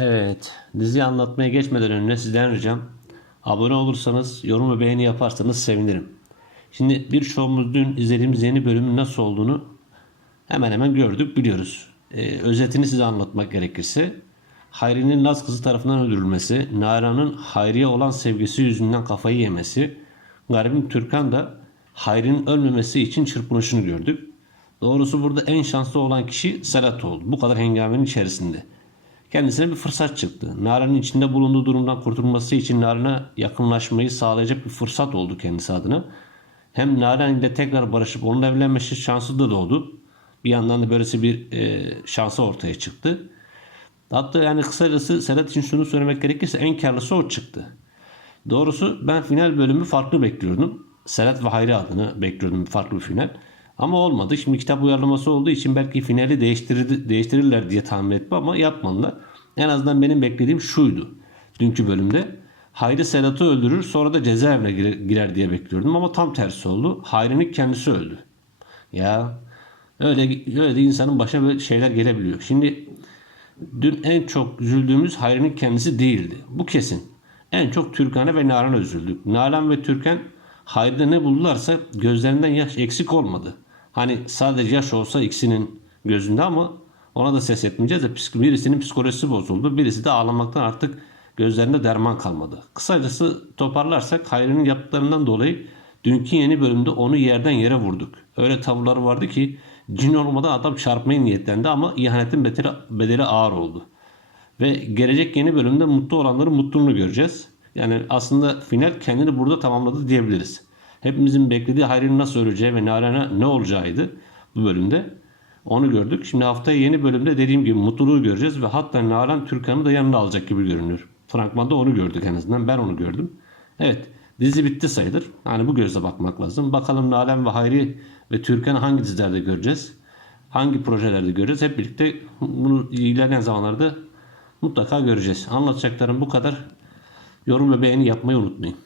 Evet, diziyi anlatmaya geçmeden önce sizden ricam abone olursanız, yorum ve beğeni yaparsanız sevinirim. Şimdi bir şovumuz dün izlediğimiz yeni bölümün nasıl olduğunu hemen hemen gördük, biliyoruz. Ee, özetini size anlatmak gerekirse Hayri'nin Laz kızı tarafından öldürülmesi, Nalan'ın Hayri'ye olan sevgisi yüzünden kafayı yemesi, garibin Türkan da Hayri'nin ölmemesi için çırpınışını gördük. Doğrusu burada en şanslı olan kişi Serhat oldu. Bu kadar hengamenin içerisinde. Kendisine bir fırsat çıktı. Nalan'ın içinde bulunduğu durumdan kurtulması için Nalan'a yakınlaşmayı sağlayacak bir fırsat oldu kendisi adına. Hem Nalan ile tekrar barışıp onunla evlenmesi şansı da doğdu. Bir yandan da böylesi bir e, şansı ortaya çıktı. Hatta yani kısacası Serhat için şunu söylemek gerekirse en karlısı o çıktı. Doğrusu ben final bölümü farklı bekliyordum. Serhat ve Hayri adını bekliyordum farklı bir final. Ama olmadı. Şimdi kitap uyarlaması olduğu için belki finali değiştirir, değiştirirler diye tahmin ettim ama yapmadılar. En azından benim beklediğim şuydu. Dünkü bölümde. Hayri Serhat'ı öldürür sonra da cezaevine girer diye bekliyordum ama tam tersi oldu. Hayri'nin kendisi öldü. Ya öyle öyle de insanın başına böyle şeyler gelebiliyor. Şimdi dün en çok üzüldüğümüz Hayri'nin kendisi değildi. Bu kesin. En çok Türkan'a ve Nalan'a üzüldük. Nalan ve Türkan Hayri'de ne buldularsa gözlerinden yaş eksik olmadı. Hani sadece yaş olsa ikisinin gözünde ama ona da ses etmeyeceğiz de birisinin psikolojisi bozuldu. Birisi de ağlamaktan artık gözlerinde derman kalmadı. Kısacası toparlarsak Hayri'nin yaptıklarından dolayı dünkü yeni bölümde onu yerden yere vurduk. Öyle tavırları vardı ki cin olmadan adam çarpmaya niyetlendi ama ihanetin bedeli, bedeli ağır oldu. Ve gelecek yeni bölümde mutlu olanların mutluluğunu göreceğiz. Yani aslında final kendini burada tamamladı diyebiliriz. Hepimizin beklediği Hayri'nin nasıl öleceği ve Nalan'a ne olacağıydı bu bölümde. Onu gördük. Şimdi haftaya yeni bölümde dediğim gibi mutluluğu göreceğiz ve hatta Nalan Türkan'ı da yanına alacak gibi görünüyor. Fragmanda onu gördük en azından. Ben onu gördüm. Evet dizi bitti sayılır. Yani bu gözle bakmak lazım. Bakalım Nalan ve Hayri ve Türkan'ı hangi dizilerde göreceğiz? Hangi projelerde göreceğiz? Hep birlikte bunu ilerleyen zamanlarda mutlaka göreceğiz. Anlatacaklarım bu kadar. Yorum ve beğeni yapmayı unutmayın.